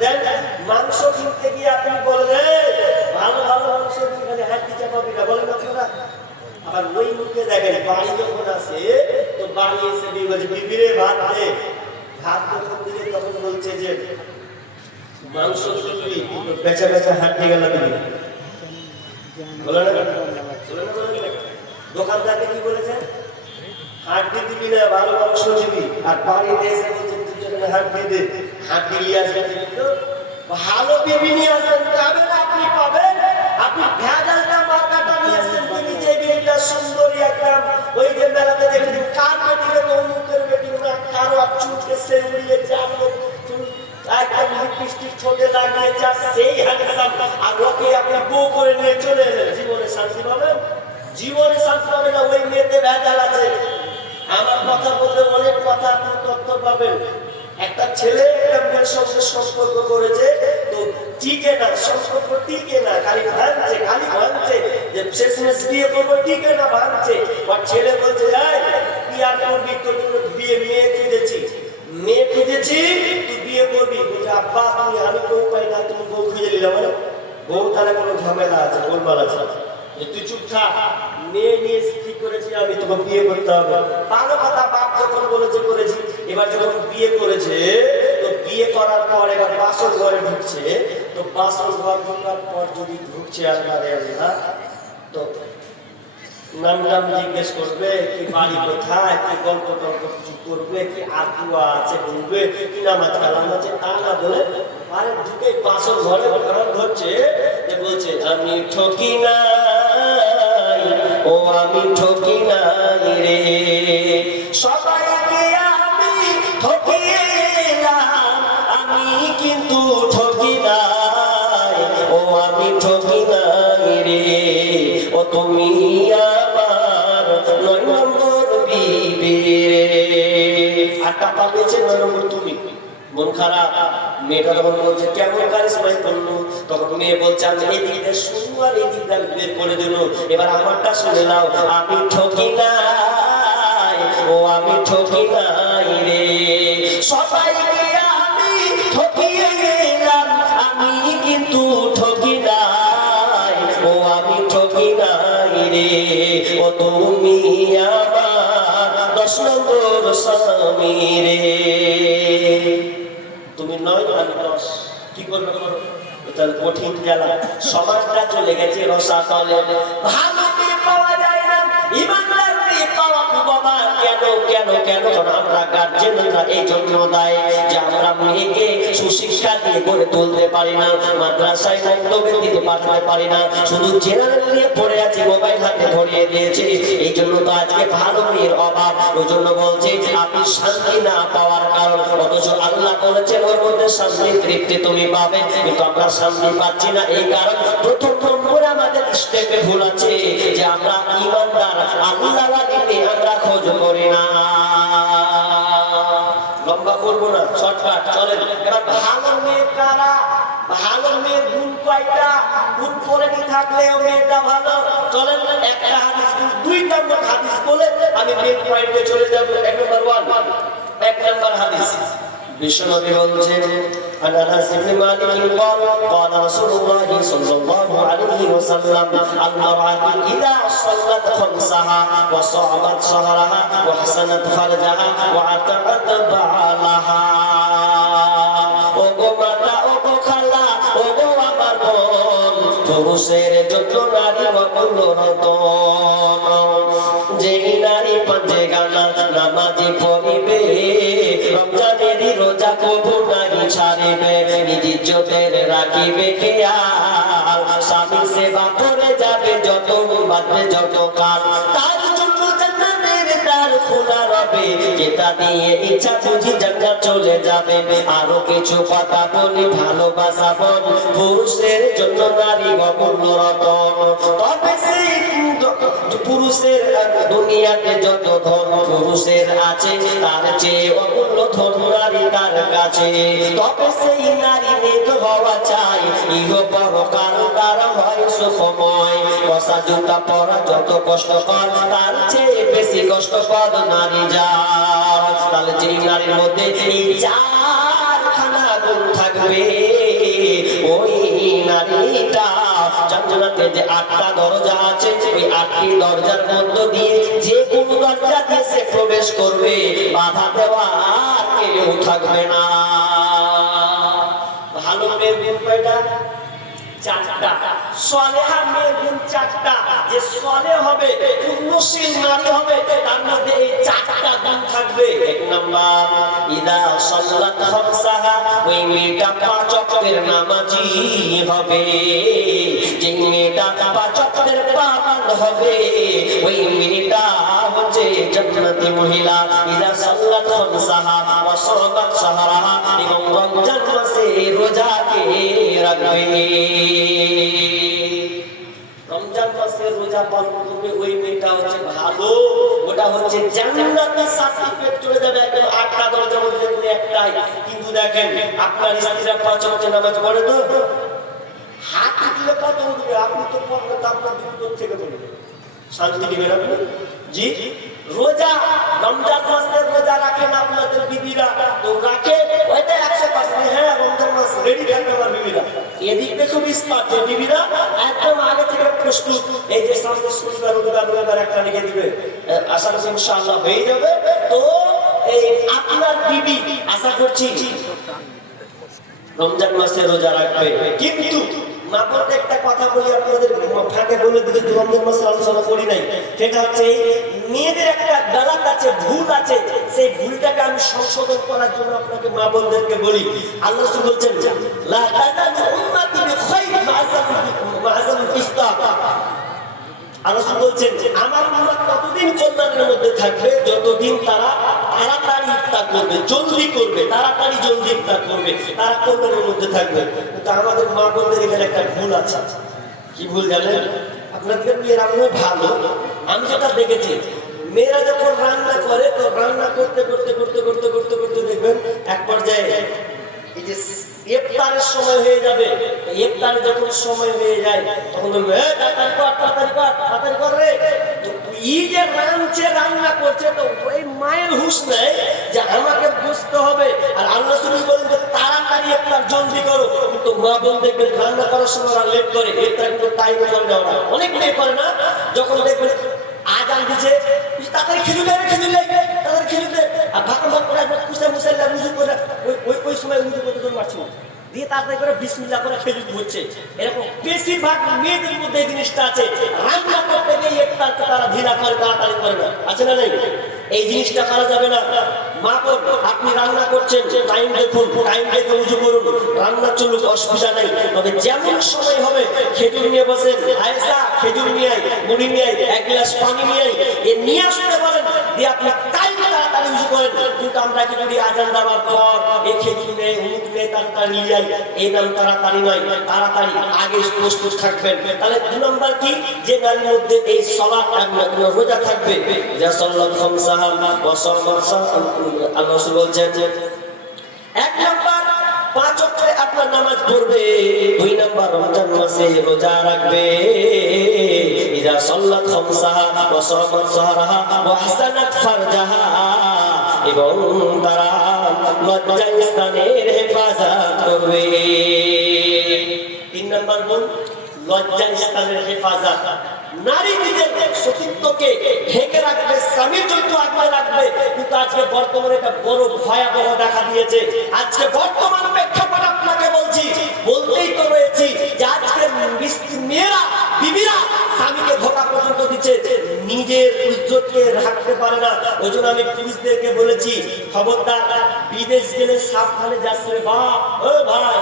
দেন মাংস কিনতে গিয়ে আপনি বললেন ভালো ভালো মাংস কিনে হাত দিতে পারবি না, বলেন আপনারা। আবার ওই মুখে দেখেন বাড়ি যখন আসে তো বাড়ি এসে বলছে বিবিরে ভাত দে, ভাত যখন দিলে তখন বলছে যে মাংস তুলবি, বেচা বেচা হাঁটতে গেল দিবি, বলে না দোকানদারকে কি বলেছে হাঁটতে দিবি না, ভালো মাংস দিবি। আর বাড়িতে এসে বলছে হাঁটতে দে, হাঁটতে নিয়ে আসবেন কিন্তু ভালো বিবি নিয়ে আসবেন, তবে না আপনি পাবেন। আপনি ভেজালটা মার্কাটা নিয়ে আসছেন, তিনি যে বিবিটা সুন্দরী একদম ওই যে মেলাতে দেখেন কার বেটিকে মুখের বেটি না কারো চুলকে সে উড়িয়ে যাবো একদম লিপস্টিক ঠোঁটে লাগিয়ে যা সেই হ্যান্ডসাম, আর ওকে আপনি বউ করে নিয়ে চলে এলেন, জীবনে শান্তি পাবেন? জীবনে শান্তি পাবে না। ওই মেয়েতে ভেজাল আছে। আমার কথা বলতে অনেক কথা আপনি তথ্য পাবেন। একটা ছেলে একটা মেয়ের সঙ্গে সম্পর্ক করেছে, তো টিকে না, সম্পর্ক টিকে না, খালি ভাঙছে যে শেষমেশ বিয়ে করবো, টিকে না, ভাঙছে। আর ছেলে বলছে কি আর করবি, তোর জন্য মেয়ে খুঁজেছি তুই বিয়ে করবি। বলছে আব্বা তুমি, আমি কেউ পাই না, তুমি বউ খুঁজে নিলাম, মানে বউ তাহলে কোনো ঝামেলা আছে, গোলমাল আছে, তুই চুপ থাক, মেয়ে নিয়ে ঠিক করেছি আমি, তোকে বিয়ে করতে হবে। ভালো কথা, বাপ যখন বলেছে করেছি। এবার যখন বিয়ে করেছে তো বিয়ে করার পর এবার বাসর ঘরে ঢুকছে, তো বাসর ঘর ঢোকার পর যদি ঢুকছে আল্লাহ তো নাম জিজ্ঞেস করবে, কি বাড়ি কোথায়, কি গল্প টল্প কিছু করবে, কি আত্মীয় আছে বলবে, কি নামাজ কালাম আছে, তা না বলে আরে ঢুকে বাসর ঘরে ধরছে, বলছে আমি ঠকি না, ও আমি ঠকি নাই রে, সবাইকে আমি ঠকিলাম, আমি কিন্তু ঠকি নাই, ও আমি ঠকি নাই রে, ও তুমি আমার ৯ নম্বর বিবি রে। আর টাকা পেয়েছে ৯ নম্বর তুমি। মন খারাপ, মেয়েটা তখন বলছে কেমন কারিশমাই করলো, তখন মেয়ে বলছে আমি এই দিকটা শুনবো আর এই দিকটা বের করে দিল, এবার আমারটা শুনে নাও, আমি ঠকি নাই, ও আমি ঠকি নাই রে, সবাইকে আমি ঠকিয়ে গেলাম, আমি কিন্তু ঠকি নাই, ও আমি ঠকি নাই রে, ও তুমি আমার ১০ নম্বর স্বামী রে। তুমি ৯ আমি ১০, কি করবে করো, তাহলে কঠিন জ্বালা, সমাজটা চলে গেছে রসাতলে, ভালো মেয়ে পাওয়া যায় না, ইমানদার মেয়ে পাওয়া বাবা কেন কেন কেন আমরা গার্জেনরা এই জন্য দায়ী যে আমরা মেয়েকে সুশিক্ষা দিয়ে গড়ে তুলতে পারি না, মাদ্রাসায় বক্তব্য দিতে পাঠাতে পারি না, শুধু জেনারেল নিয়ে পড়ে আছে, মোবাইল হাতে ধরিয়ে দিয়েছে, এই জন্য তো আজকে ভালো মেয়ের অভাব। ওই জন্য বলছে আপনি শান্তি না পাওয়ার কারণ, অথচ আল্লাহ বলেছে ওর মধ্যে শান্তি তৃপ্তি তুমি পাবে, কিন্তু আমরা শান্তি পাচ্ছি না। এই কারণ প্রথম নম্বরে আমাদের স্টেপে ভুল আছে যে আমরা ইমানদার আল্লাহওয়ালিকে আমরা খোঁজ করি না। লম্বা করবো না, শর্টকাট চলেন। এবার ভালো মেয়ে কারা, ভালো মেয়ের গুণ কয়টা, গুণ করে কি থাকলেও মেয়েটা ভালো, চলেন একটা হাদিস ২ নম্বর হাদিস বলে আমি মেন পয়েন্টে চলে যাব। ১ নম্বর হাদিস বিশ্বনবী বলছেন আনাস ইবনে মালিক قال قال رسول الله صلى الله عليه وسلم المرأة إذا صلت خمسها وصامت شهرها وحسنت فرجها وأطاعت بعلها ওগো মাতা ওগো খালা ওগো আমার বোন, পুরুষের যত নারী অমূল্য রতন, যেই নারী পাঁচে গানা নামাজি পড়িবে, রমজানেরই রোজা কবু নাহি ছাড়িবে, নিজ ইজ্জতের রাখিবে খেয়াল, স্বামী সেবা করে যাবে যত বাঁচবে যত কাল, তার জন্য জান্নাতের দ্বার খোলা রবে, যেটা দিয়ে ইচ্ছা বুঝি জান্নাত চলে যাবে। আরো কিছু কথা বলি, ভালোবাসা বল, পুরুষের জন্য নারী অমূল্য রতন, তবে সেই পুরুষের দুনিয়াতে যত ধন পুরুষের আছে তার চেয়ে অমূল্য ধন নারী তার কাছে, তবে সেই নারী নেক হওয়া চাই, ইহ পরকাল তার হয় সুখময়, কষা জুতা পরা যত কষ্টকর তার চেয়ে বেশি কষ্টকর নারী যার, তাহলে যেই নারীর মধ্যে এই 4খানা গুণ থাকবে নারীটা জান্নাতে যে 8টা দরজা আছে, ওই 8টি দরজার মধ্য দিয়ে যে কোন দরজা দিয়ে সে প্রবেশ করবে, বাধা দেওয়া কেউ থাকবে না। ভালো মেয়ের গুণ কয়টা? 4টা। সালেহা মেয়ের গুণ 4টা। যে সালেহ হবে, পূর্ণশীল নারী হবে, তার মধ্যে এই 4টা গুণ থাকবে। এক নাম্বার, ইদা সাল্লাত খামসাহা, ওই মেয়েটা 5 ওয়াক্তের নামাজি হবে। যে মেয়েটা 5 ওয়াক্তের পাবন্দ হবে, ওই মেয়েটা হচ্ছে জান্নাতি মহিলা। ইদা সাল্লাত খামসাহা ওয়া সামাত শাহরাহা, এবং রমজান মাসে রোজাকে রাখবে। রমজান মাসে রোজা পালন করবে, ওই মেয়েটা হচ্ছে ভালো, ওটা হচ্ছে জান্নাতের সার্টিফিকেট চলে যাবে। একদম 8টা দরজার মধ্যে একটাই। কিন্তু দেখেন আপনার স্ত্রীরা 5 ওয়াক্ত নামাজ পড়ে তো, হাত উঠলে কত উঠবে? আপনি তো পড়লে তো আপনার বিপদ থেকে বলবেন, শান্তি দিবেন আপনি। জি, রোজা রমজান মাসের রোজা রাখেন আপনাদের বিবিরা, তো রাখে ওইটা 100%। হ্যাঁ, রমজান মাস রেডি থাকবে আমার বিবিরা। এদিক থেকে খুব স্মার্ট যে বিবিরা একদম আগে থেকে প্রস্তুত। এই যে সামনে শনিবার রবিবার একটা রেখে দিবে, আশা করছি ইনশাআল্লাহ হয়ে যাবে। তো এই আপনার বিবি আশা করছি রমজান মাসে রোজা রাখবে। কিন্তু মাপতে একটা কথা বলি আপনাদের, ফাঁকে বলে দিতে, রমজান মাসে আলোচনা করি নাই। সেটা হচ্ছে মেয়েদের একটা গালাত আছে, ভুল আছে, সেই ভুলটাকে আমি সংশোধন করার জন্য আপনাকে মা বোনদেরকে বলি। আল্লাহ রাসূল বলেছেন, লা তানালু উম্মতি বিখাইর মা'আযাল ইফতার। আল্লাহ রাসূল বলেছেন, আমার উম্মত ততদিন কল্যাণের মধ্যে থাকবে যতদিন তারা তাড়াতাড়ি ইফতার করবে, জলদি করবে, তাড়াতাড়ি জলদি ইফতার করবে, তারা কল্যাণের মধ্যে থাকবে। কিন্তু আমাদের মা বোনদের এখানে একটা ভুল আছে। কি ভুল জানেন? আপনাদের মেয়েরা মনে ভালো, আমি যেটা দেখেছি, মেয়েরা যখন রান্না করে, তো রান্না করতে করতে করতে করতে করতে করতে দেখবেন এক পর্যায়ে এই যে ইফতারের সময় হয়ে যাবে। ইফতারে যখন সময় হয়ে যায় তখন বলবে, তাড়াতাড়ি কর রে। তো এই যে রান্না করছে, তো ওই মায়ের হুঁশ নেই যে আমাকে বুঝতে হবে। আর আল্লাহ রাসূল বলেন যে তাড়াতাড়ি ইফতার জলদি করো। কিন্তু মা বোন দেখবেন রান্না করার সময় আর লেট করে, ইফতার কিন্তু টাইমে করে দেওয়া না, অনেক লেট করে না। যখন দেখবেন আজান দিচ্ছে, তাড়াতাড়ি খেজুর দেয়, তাড়াতাড়ি খেজুর দেয়, আর ভাত করে মুসাল্লা উযু করে ওই সময় উযু করতে জন্য মারছি দিয়ে তাড়াতাড়ি করে বিসমিল্লাহ করে খেজুর হচ্ছে। এরকম বেশিরভাগ মেয়েদের মধ্যে এই জিনিসটা আছে, রান্না করতে গিয়ে ইফতারকে তারা ঢিলা করে, তাড়াতাড়ি করে না, আছে না নেই? এই জিনিসটা করা যাবে না। মা বোন, আপনি রান্না করছেন, টাইম দেখুন, টাইম দেখে উযু করুন, রান্না চলুক, অসুবিধা নেই। তবে যেমন সময় হবে খেজুর নিয়ে বসেন, আয়েশা খেজুর নিয়ে আয়, মুড়ি নিয়ে আয়, 1 গ্লাস পানি নিয়ে আয়, এ নিয়ে আসতে বলেন, দিয়ে আপনি টাইম তাড়াতাড়ি উযু করেন। কিন্তু আমরা কি করি, আজান দেওয়ার পর এই খেজুর নেই, উমুক নেই, তাড়াতাড়ি নিয়ে যাই। এই নাম তাড়াতাড়ি নয়, তাড়াতাড়ি আগে প্রস্তুত থাকবেন। তাহলে 2 নম্বর কি, যে নারীর মধ্যে এই সালাত রোজা থাকবে, যা সাল্লাত খামসাহা ওয়া সামাত শাহরাহা। আল্লাহ রাসূল বলেন, 1 নম্বর 5 ওয়াক্তে আপনার নামাজ পড়বে, 2 নম্বর রমজান মাসে রোজা রাখবে। ইযা সাল্লাত খামসাহা ওয়া সামাত শাহরাহা ওয়া আহসানাত ফারজাহা, এবং তারা লজ্জা স্থানের হেফাজত করবে। 3 নম্বর গুণ, লজ্জা স্থানের হেফাজত। নারী নিজের সতীত্বকে ঢেকে রাখবে, স্বামীর জন্য আগলে রাখবে। কিন্তু আজকে বর্তমানে একটা বড় ভয়াবহ দেখা দিয়েছে। আজকে বর্তমান প্রেক্ষাপট আপনাকে বলছি, বলতেই তো রয়েছি যে আজকে মেয়েরা, বিবিরা স্বামীকে ধোঁকা পর্যন্ত দিচ্ছে, নিজের ইজ্জতকে রাখতে পারে না। ওই জন্য আমি পুলিশদেরকে বলেছি, খবরদার, বিদেশ গেলে সাবধানে যাচ্ছে রে বাপ, ও ভাই,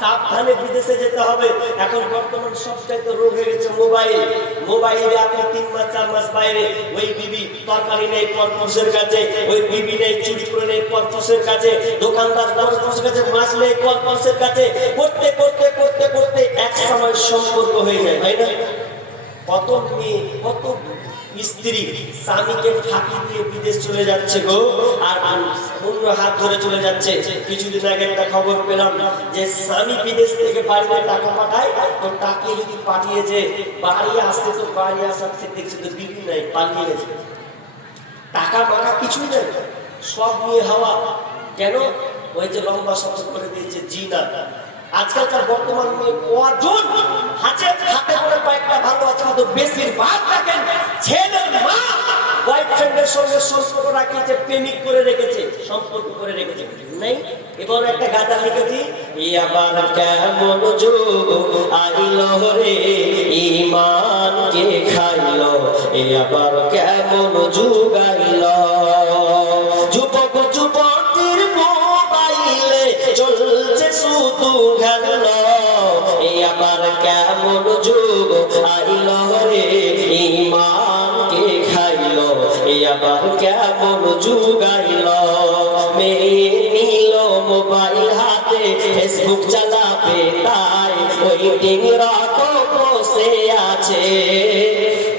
সাবধানে বিদেশে যেতে হবে। এখন বর্তমান সবচাইতে রোগ হয়ে গেছে মোবাইল। মোবাইলে আপনি 3 মাস 4 মাস বাইরে, ওই বিবি তরকারি নেই পরপুরুষের কাছে, ওই বিবি নেই চুরি করে নেই পরপুরুষের কাছে, দোকানদার পরপুরুষের কাছে, মাছ নেই পরপুরুষের কাছে, করতে করতে করতে করতে এক সময় সম্পর্ক হয়ে যায়, তাই না? কত মেয়ে, কত স্ত্রী স্বামীকে ফাঁকি দিয়ে বিদেশ চলে যাচ্ছে গো, আর অন্য হাত ধরে চলে যাচ্ছে। কিছুদিন আগে একটা খবর পেলাম যে স্বামী বিদেশ থেকে বাড়িতে টাকা পাঠায়, তো তাকে যদি পাঠিয়েছে, বাড়ি আসতে, তো বাড়ি আসার থেকে দেখছে তো বিবি নাই, পালিয়ে গেছে, টাকা মাকা কিছুই নেই, সব নিয়ে হাওয়া। কেন? ওই যে লম্বা শপথ করে দিয়েছে, জি না। আজকালকার বর্তমান মেয়ে কজন হাতে করে কয়েকটা ভালো আছে, কিন্তু বেশিরভাগ দেখেন ছেলের মা বয়ফ্রেন্ডের সঙ্গে সম্পর্ক রাখিয়েছে, প্রেমিক করে রেখেছে, সম্পর্ক করে রেখেছে নাই। এবার একটা গাথা লিখেছি, আবার কেমন যুগ আইলো রে ঈমান কে খাইলো, আবার কেমন যুগ আইলো, যুবক যুবতীর মোবাইলে চলছে শুধু খেলো, আবার কেমন যুগ আইলো রে ঈমান কে খাইলো, আবার কেমন যুগ আইলো, মেয়ে নিল মোবাইল হাতে ফেসবুক চালাবে তাই ওয়েটিং রত বসে আছে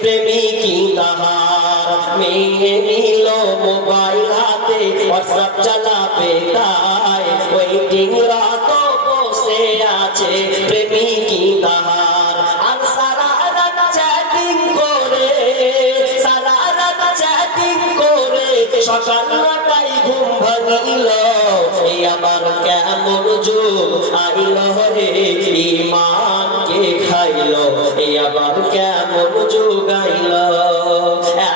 প্রেমিকি তাহার, মেয়ে নিল মোবাইল হাতে হোয়াটসঅ্যাপ চালাবে তাই ওয়েটিং রত বসে আছে প্রেমিকি তাহার, আর সারা রাত চ্যাটিং করে, সারা রাত চ্যাটিং করে সকাল 9টায় ঘুম ভাঙিল, আবার কেমন যুগ আইলো রে ঈমান কে খাইলো, আবার কেমন যুগ আইলো,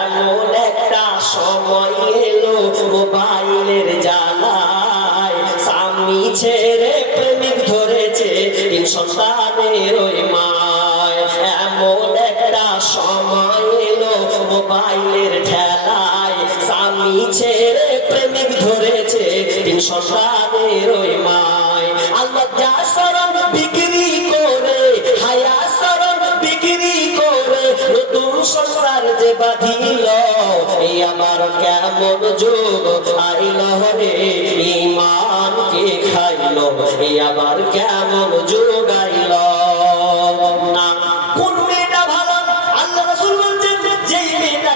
এমন একটা সময় এলো মোবাইলের জ্বালায় স্বামী ছেড়ে প্রেমিক ধরেছে 3 সন্তানের ওই মায়, এমন একটা সময় এলো মোবাইলের ঠেলায় স্বামী ছেড়ে প্রেমিক ধরেছে 3 সন্তানের ওই মায়, আল্লাহ যা শরম বিক্রি করে, হায়া শরম বিক্রি করে নতুন সংসার যে বাঁধিল, আবার কেমন যুগ আইলো রে ঈমান কে খাইলো, আবার কেমন যুগ আইলো না। কোন মেয়েটা ভালো? আল্লাহ রাসূল বলছেন যেই মেয়েটা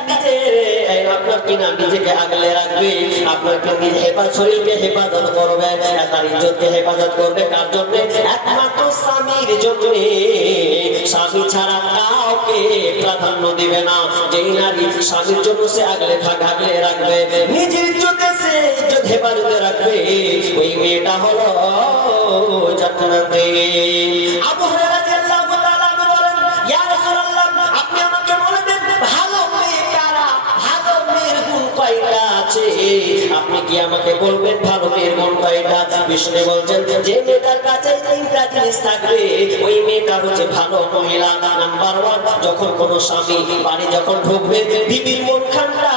আপনার কিনা নিজেকে আগলে রাখবে, আপনার নিজে শরীরকে হেফাজত করবে, তার ইজ্জতকে হেফাজত করবে, কার জন্য? একমাত্র স্বামীর জন্য। স্বামী ছাড়া কাউকে প্রাধান্য দিবে না। যেই নারী স্বামীর জন্য সে আগলে রাখবে, নিজের ইজ্জতে সে ইজ্জত হেফাজতে রাখবে, ওই মেয়েটা হলো জান্নাতে। আবু হুরায়রা রাদিয়াল্লাহু তাআলা বলেন, ইয়া রাসূলুল্লাহ, আপনি আমাকে বলে দেন ভালো মেয়ে কারা, ভালো মেয়ের গুণ কয়টা আছে? আপনি কি আমাকে বলবেন ভালো মেয়ের গুণ কয়টা? বিষ্ণু বলছেন যে মেয়েটার কাছে 3টা জিনিস থাকবে ওই মেয়েটা হচ্ছে ভালো মহিলা। নাম্বার 1, যখন কোনো স্বামী বাড়ি যখন ঢুকবে, বিবির মুখখানটা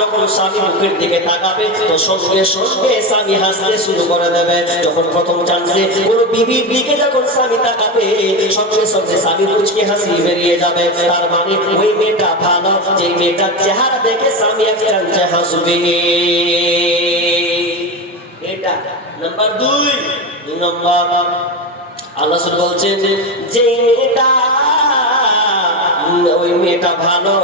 যখন স্বামী মুখের দিকে তাকাবে তো সঙ্গে সঙ্গে স্বামী হাসতে শুরু করে দেবে। যখন প্রথম চান্সে কোনো বিবির দিকে যখন স্বামী তাকাবে সঙ্গে সঙ্গে স্বামী মুচকি হাসি বেরিয়ে যাবে। তার মানে ওই মেয়েটা ভালো, যে মেয়েটার চেহারা দেখে স্বামী এক চান্সে হাসবে। এটা নাম্বার 2 নম্বর আল্লাহ বলছেন যে মেয়েটা, ওই মেয়েটা ভালো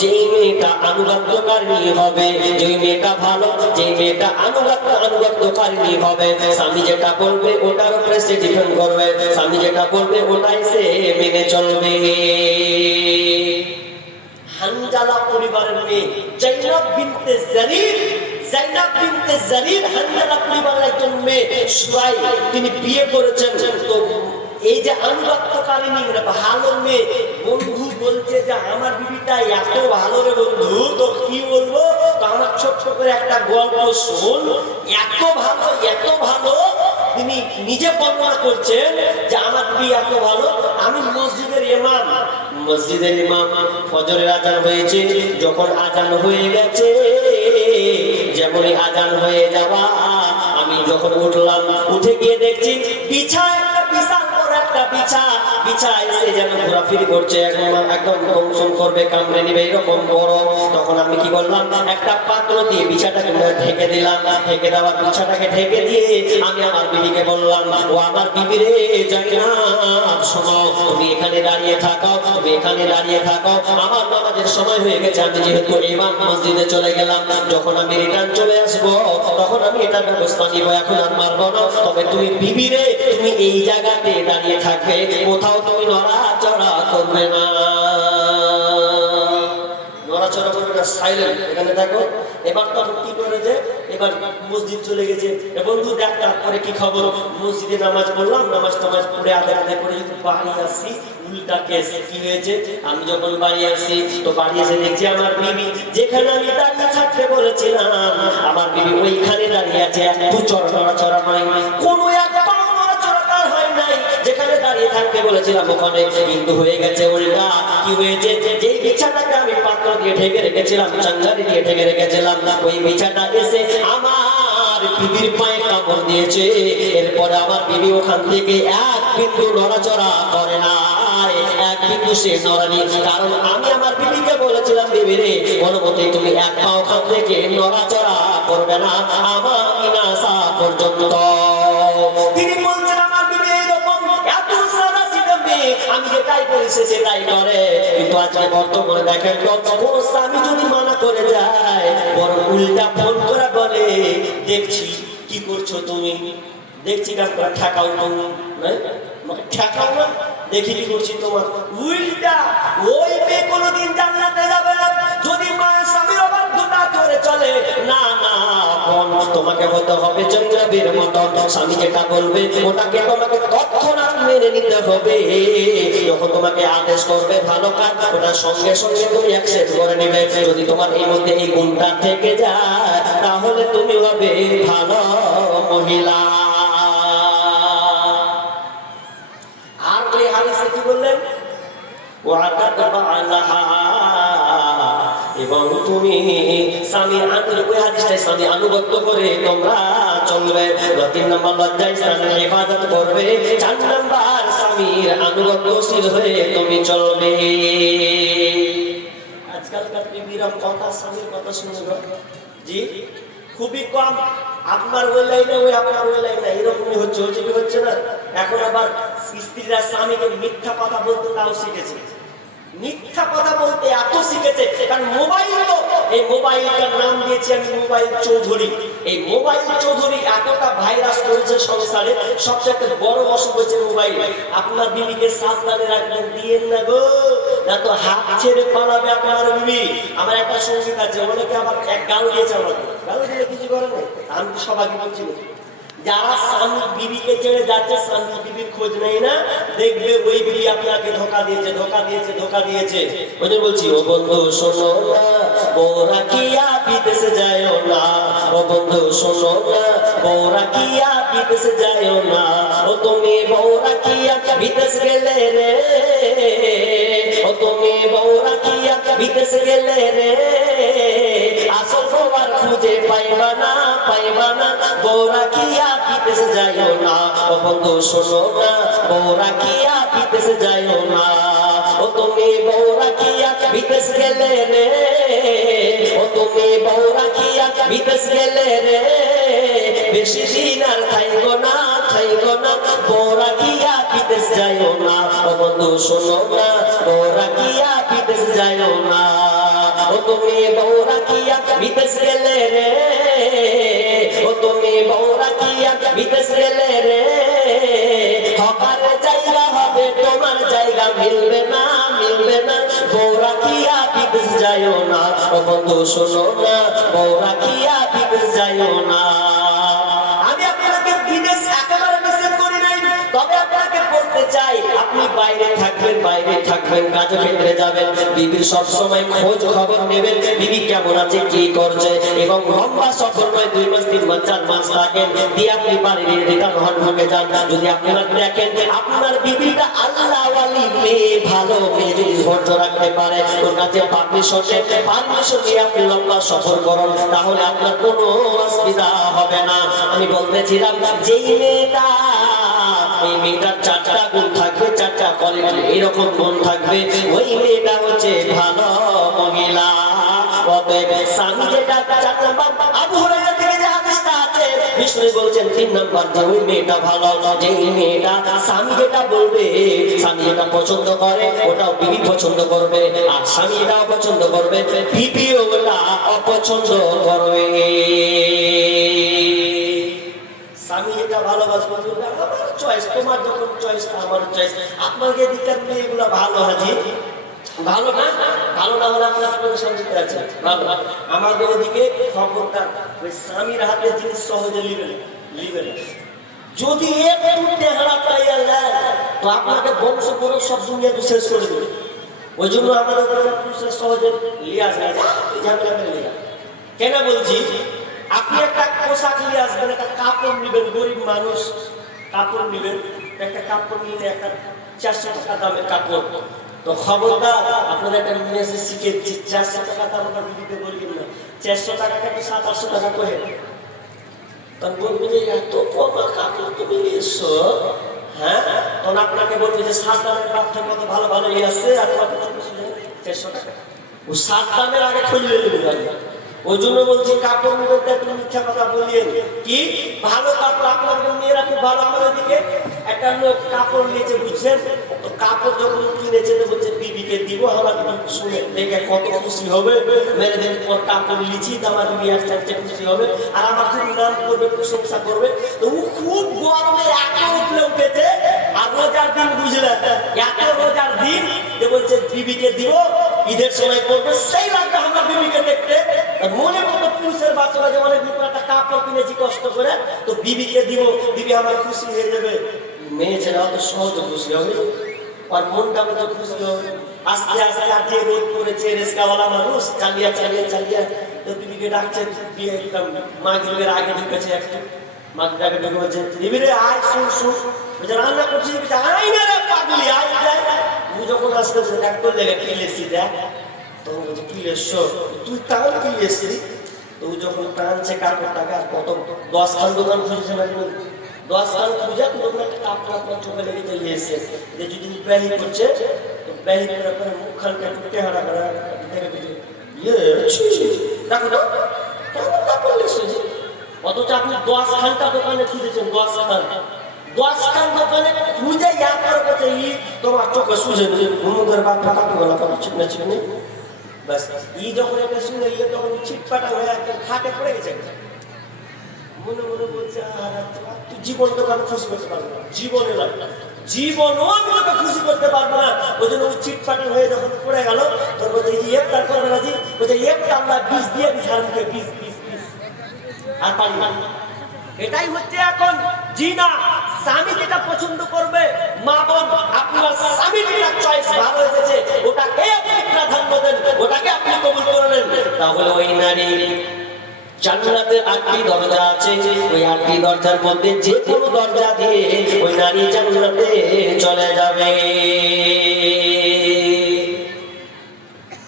যেই মেয়েটা আনুগত্যকারিণী হবে, যেই মেয়েটা ভালো যেই মেয়েটা আনুগত্যকারিণী হবে। স্বামী যেটা বলবে ওটার উপরে সে ডিপেন্ড করবে, স্বামী যেটা বলবে ওটাই সে মেনে চলবে। হানজালা পরিবারের মেয়ে জাইনাব বিনতে জারির হানজালা পরিবারের একজন মেয়ে সুরাই, তিনি বিয়ে করেছেন। তো এই যে আনুগত্যকারিণী মানে ভালো মেয়ে, বন্ধু বলছে যে আমার বিবিটা এত ভালো রে বন্ধু, তো কি বলবো, তো আমার ছোট্ট করে একটা গল্প শোন। এত ভালো তিনি নিজে বর্ণনা করছেন যে আমার বিবি এত ভালো। আমি মসজিদের ইমাম, ফজরের আজান হয়েছে, যখন আজান হয়ে গেছে, যেমনই আজান হয়ে যাওয়া, আমি যখন উঠলাম, উঠে গিয়ে দেখছি বিছায় একটা বিছা এসে যেন ঘোরাফিরি করছে, একদম দংশন করবে, কামড়ে নিবে, এরকম বড়। তখন আমি কি করলাম, একটা পাত্র দিয়ে বিছাটাকে ঢেকে দিলাম। ঢেকে দেওয়ার বিছাটাকে ঢেকে দিয়ে আমি আমার বিবিকে বললাম, ও আমার বিবি রে জাইনাব, শোনো, তুমি এখানে দাঁড়িয়ে থাকো, আমার নামাজের সময় হয়ে গেছে। আমি যেহেতু ইমাম, মসজিদে চলে গেলাম। যখন আমি রিটার্ন চলে আসবো তখন আমি এটার ব্যবস্থা নিব, এখন আর মারবো না। তবে তুমি বিবি রে, তুমি এই জায়গাতে দাঁড়িয়ে থাকবে, কোথাও তুমি নড়াচড়া করবে না। নড়াচড়া করবে না, সাইলেন্ট এখানে থাকো। এবার তখন কি করেছে, এবার মসজিদ চলে গেছে। বন্ধু দেখ তারপরে কি খবর, মসজিদে নামাজ পড়লাম, নামাজ টামাজ পড়ে আদায় আদায় করে বাড়ি আসছি, উল্টা কেস কি হয়েছে, আমি যখন বাড়ি আসছি তো বাড়ি এসে দেখছি আমার বিবি যেখানে আমি দাঁড়িয়ে থাকতে বলেছিলাম আমার বিবি ওইখানে দাঁড়িয়ে আছে, একটু নড়াচড়া নয়, কোনো এক পাও নড়াচড়া তার হয় নাই। যেখানে দাঁড়িয়ে থাকতে বলেছিলাম ওখানে কিন্তু হয়ে গেছে উল্টা। কি হয়েছে, যেই বিছানাকে আমি পাত্র দিয়ে ঢেকে রেখেছিলাম, চাঙ্গারি দিয়ে ঢেকে রেখেছিলাম, ওই বিছানা এসে আমার বিবির পায়ে কামড় দিয়েছে। এরপরে আমার বিবি ওখান থেকে এক বিন্দু নড়াচড়া করে না, এক বিন্দু সে নড়ানি। কারণ আমি আমার বিবিকে বলেছিলাম, বিবি রে কোনো মতেই তুমি এক পা ওখান থেকে নড়াচড়া করবে না আমার ইনাসা পর্যন্ত। তিনি বলছেন আমার বিবি এইরকম এত সাদা সিধা মেয়ে, আমি যেটাই বলছি সেটাই করে। কিন্তু আজকে বর্তমানে দেখেন কোন স্বামী যদি মানা করে যায়, বড় উল্টা ফোন করে বলে দেখছি কি করছো তুমি, দেখছি কাপড় ঠেকাও তুমি, ঠেকাও না, দেখি কি করছি তোমার। উল্টা ওই মেয়ে কোনোদিন জান্নাতে যাবে না যদি মায়ের স্বামীর অবাধ্যতা করে চলে। না না বোন, তোমাকে হতে হবে চন্দ্রবীর মতো, স্বামী যেটা বলবে ওটাকে তোমাকে তৎক্ষণাৎ মেনে নিতে হবে। যখন তোমাকে আদেশ করবে ভালো কাজ, ওটা সঙ্গে সঙ্গে তুমি অ্যাকসেপ্ট করে নেবে। যদি তোমার এই মধ্যে এই গুণটা থেকে যায় তাহলে তুমি হবে ভালো মহিলা। আর ওই হাদিসে কি বললেন, এবং তুমি স্বামীর ওই হাদিসটাই স্বামী আনুগত্য করে তোমরা চলবে। ৩ নম্বর লজ্জায় স্থানের হেফাজত করবে, ৪ নম্বর স্বামীর আনুগত্যশীল হয়ে তুমি চলবে। আজকালকার বিবিরা কথা স্বামীর কথা শুনবে জি খুবই কম। আপনার ওই লাইনে ওই আপনার ওই লাইনে এরকমই হচ্ছে, হচ্ছে কি হচ্ছে না। এখন আবার স্ত্রীরা স্বামীকে মিথ্যা কথা বলতে তাও শিখেছে, মিথ্যা কথা বলতে এত শিখেছে। কারণ মোবাইল, তো এই মোবাইলটার নাম দিয়েছি আমি মোবাইল চৌধুরী। এই মোবাইল চৌধুরী এতটা ভাইরাস করেছে সংসারে, সবচেয়ে বড় অসুখ হচ্ছে মোবাইল। আপনার বিবিকে সাবধানে রাখবেন, দিয়েন না গো, না তো হাত ছেড়ে পালাবে আপনার বিবি। আমার একটা সঙ্গীত আছে, অনেকে আবার এক গাল দিয়েছে আমাকে, গাল দিলে কিছু করে না, আমি তো সবাইকে বলছি যারা স্বামী বিবিকে ছেড়ে যাচ্ছে, স্বামী বিবির খোঁজ নেই না, দেখবে ওই বিবি আপনাকে ধোকা দিয়েছে, ধোকা দিয়েছে, ধোকা দিয়েছে। ওই জন্য বলছি ও বন্ধু শোনো না, বউরা কিয়া বিদেশে যায়ও না, ও বন্ধু শোনো না, বউরা কিয়া বিদেশে যায়ও না, ও তুমি বউরা কিয়া বিদেশ গেলে রে, ও তুমি বউরা কিয়া বিদেশ গেলে রে, আসল বউর খুঁজে পাইবা না, পাইবা না, বউরা কিয়া বিদেশে যাইও না, ও বন্ধু শোনো না, বউরা কিয়া বিদেশে যাইও না, ও তুমি বউরা কিয়া বিদেশ গেলে রে, ও তুমি বউরা কিয়া বিদেশ গেলে রে, বেশি দিন আর খাইগো না, খাইগো না, বউরা কিয়া বিদেশ যাইও না, ও বন্ধু শোনো না, বউরা কিয়া বিদেশ যাইও না, ও তুমি বউরা কিয়া বিদেশ গেলে রে, ও তুমি বউরা কিয়া বিদেশ গেলে রে, হকার জায়গা হবে তোমার জায়গা মিলবে না, মিলবে না, বউরা কিয়া বিদেশ যাইও না, ও বন্ধু শোনো না, বউরা কিয়া বিদেশ যাইও না। আমি আপনাকে বিদেশ একেবারে নিষেধ করি নাই, তবে আপনাকে বলতে চাই আপনি বাইরে থাকবেন, বাইরে থাকবেন, কাজক্ষেত্রে যাবেন, বিবির সব সময় খোঁজ খবর নেবেন, বিবি কেমন আছে, কি করছে, এবং লম্বা সফর নয় 2 মাস 3 মাস 4 মাস থাকেন, দিয়ে আপনি বাড়ি রিটার্ন হন, ঢুকে যান। যদি আপনারা দেখেন আপনার বিবিটা আল্লাহওয়ালি মেয়ে, ভালো মেয়ে, যদি ধৈর্য রাখতে পারে, ওর কাছে পারমিশন নিয়ে আপনি লম্বা সফর করুন, তাহলে আপনার কোনো অসুবিধা হবে না। আমি বলতেছিলাম যেই মেয়েটা, এই মেয়েটার 4টা গুণ থাকবে, 4টা কোয়ালিটি এরকম গুণ থাকবে, ওই মেয়েটা হচ্ছে ভালো মহিলা। অতএব স্বামী যেটা 4 নম্বর আবু হুরায়রা থেকে যে হাদিসটা আছে, বিষ্ণু বলছেন 3 নম্বর যে ওই মেয়েটা ভালো, যে মেয়েটা স্বামী যেটা বলবে, স্বামী যেটা পছন্দ করে ওটাও বিবি পছন্দ করবে, আর স্বামী যেটা অপছন্দ করবে বিবিও ওটা অপছন্দ করবে। স্বামী এটা ভালোবাসবো, আমার চয়েস, তোমার যখন চয়েস আমার চয়েস, আপনার যে দিকটা এগুলো ভালো হাজি, ভালো না, ভালো না হলে আপনার আপনাদের শান্তিতে আছে। ভালো আমাদের ওদিকে খবরটা ওই স্বামীর হাতে জিনিস সহজে লিবেন যদি একটু টেহারা পাইয়া নেন তো আপনাকে বংশ বড় সব দুনিয়া শেষ করে দেবে। ওই জন্য আমাদের সহজে লিয়ে আসবে ঝামেলা করে লিয়া। কেন বলছি, আপনি একটা পোশাক নিয়ে আসবেন, একটা কাপড় নিবেন, গরিব মানুষ কাপড় নিবেন, একটা কাপড় নিলে একটা 400 টাকা দামের কাপড়। তো খবরদার আপনাদের একটা মেসেজ শিখে দিচ্ছি, 400 টাকা দাম আমরা দিদিকে বলিয়ে না, 400 টাকাকে আপনি 700-800 টাকা কহে তখন বলবো যে এত কম কাপড় তুমি এসো। হ্যাঁ, তখন আপনাকে বলবো যে 7 দামের কাপড় কত ভালো ভালো ইয়ে আছে, আর 400 টাকা ও 7 দামের আগে খুললে নেবেন। ওই জন্য বলছি কাপড় নিবেন একটু মিথ্যা কথা বলিয়ে কি ভালো কাপড় আপনাদের মেয়েরা খুব ভালো। আমাদের দিকে একটা লোক কাপড় নিয়েছে বুঝছেন, তো কাপড় যখন কিনেছে তো বলছে বিবিকে দিব, আমার শুনে দেখে কত খুশি হবে, মেয়েদের পর কাপড় লিচি তো আমার বিবি আর চারটে খুশি হবে আর আমার খুব নাম করবে, প্রশংসা করবে। তো ও খুব গরমে এত উঠলে উঠেছে, আর রোজার দিন বুঝলেন এত রোজার দিন যে বলছে বিবিকে দিব, ঈদের সময় করবে, সেই লাগবে আমার বিবিকে দেখতে। মনে মতো পুরুষের বাচ্চারা যে অনেক একটা কাপড় কিনেছি কষ্ট করে, তো বিবিকে দিব, বিবি আমার খুশি হয়ে যাবে। মেয়ে ছেলে অত সহজে খুশি হবে, আর মনটা মতো খুশি হবে। আস্তে আস্তে আর যে রোদ করেছে রেস্কাওয়ালা মানুষ চালিয়া তো বিবিকে ডাকছে, বিয়ে একদম মাগরিবের আগে ঢুকেছে, একটু মাগরিবের আগে ঢুকে বলছে বিবিরে আয় শুন বলছে রান্না করছি, আয় না রে পাগলি আয় যায়। ও যখন আসতে দেখ তোর লেগে কি লেসি দেখ, তখন বলছে কি লেসছো তুই, টান কি লেসি। তো ও যখন টানছে কাপড়টাকে আর কত 10 খান দোকান খুঁজেছে না, 10 খান খুঁজে কোনো একটা কাপড় আপনার চোখে লেগে চলে এসছে যে যদি ব্যাহি করছে তো ব্যাহি করার পরে মুখখানটা একটু টেহারা করা দেখো তো কেমন কাপড় লেগছে যে, অথচ আপনি 10 খানটা দোকানে খুঁজেছেন, 10 খান দোকানে খুঁজে ইয়ার করছে ই তোমার চোখে সুঝে মুখের বাপটা কাপড় গলা কাপড় চিকনে চিকনে বাস। ই যখন এটা শুনে ইয়ে তখন ছিটপাটা হয়ে একদম খাটে পড়ে গেছে। মনে মনে বলছে তুই জীবন দোকানে খুশি করতে পারবো না, জীবনে লাগবে জীবনও আমি তোকে খুশি করতে পারবো না। ওই জন্য ওই চিটপাটা হয়ে যখন পড়ে গেল তোর বলছে ইফতার করবে রাজি, বলছে ইফতার আমরা 20 দিয়ে দিই হারমুখে 20 আর পারি না। এটাই হচ্ছে এখন জি না, স্বামী যেটা পছন্দ করবে, মা বোন আপনার স্বামী যেটা চয়েস ভালো এসেছে ওটাকে আপনি প্রাধান্য দেন, ওটাকে আপনি কবুল করে নেন, তাহলে ওই নারী জান্নাতে 8টি দরজা আছে, ওই 8টি দরজার মধ্যে যে কোনো দরজা দিয়ে ওই নারী জান্নাতে চলে যাবে।